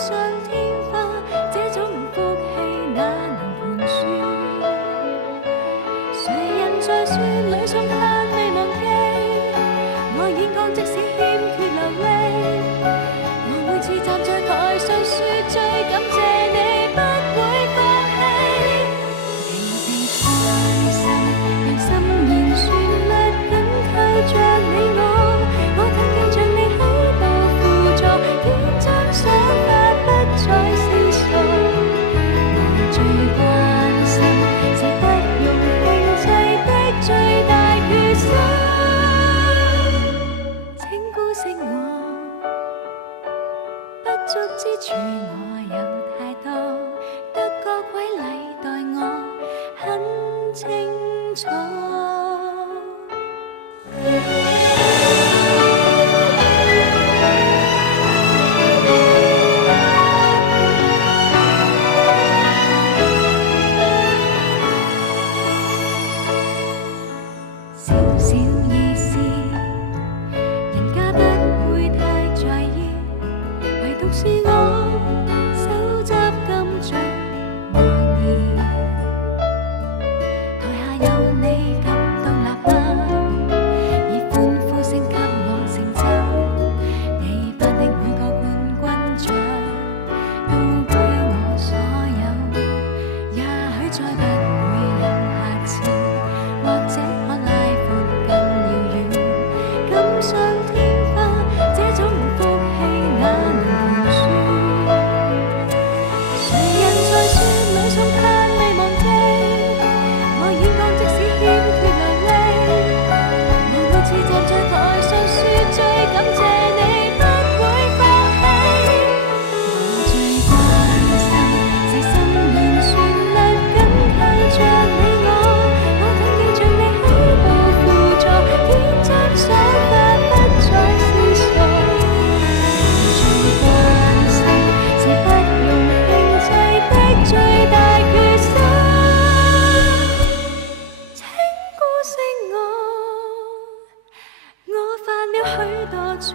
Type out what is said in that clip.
上天花，這種福氣哪能盤算？誰人在雪裏送炭未忘記？我演講即使欠缺流利，我每次站在台上說最感謝你，不會放棄。你的關心讓心弦旋律緊扣着你我緊記着你喺度輔助，已將想法不再思索。我最關心是不用控制的最大決心。請姑息我，不足之處我有太多，得各位禮待我很清楚。小小意思，人家不會太在意，唯獨是我手執金像無意。台下有你感動吶喊，以歡呼聲給我成就，你頒的每個冠軍獎都歸我所有，也許再不會有下次，或者可拉闊更遙遠。錦上添花，這種福氣哪能盤算？誰人在雪裏送炭未忘記？我演講即使欠缺流利，我每次站在台上說最感謝你，不會放棄。我最關心是心弦旋律緊扣着你我緊記着你喺度輔助，已將想法不再思索。我最關心是不用控制的最大決心。請姑息我，我犯了許多錯。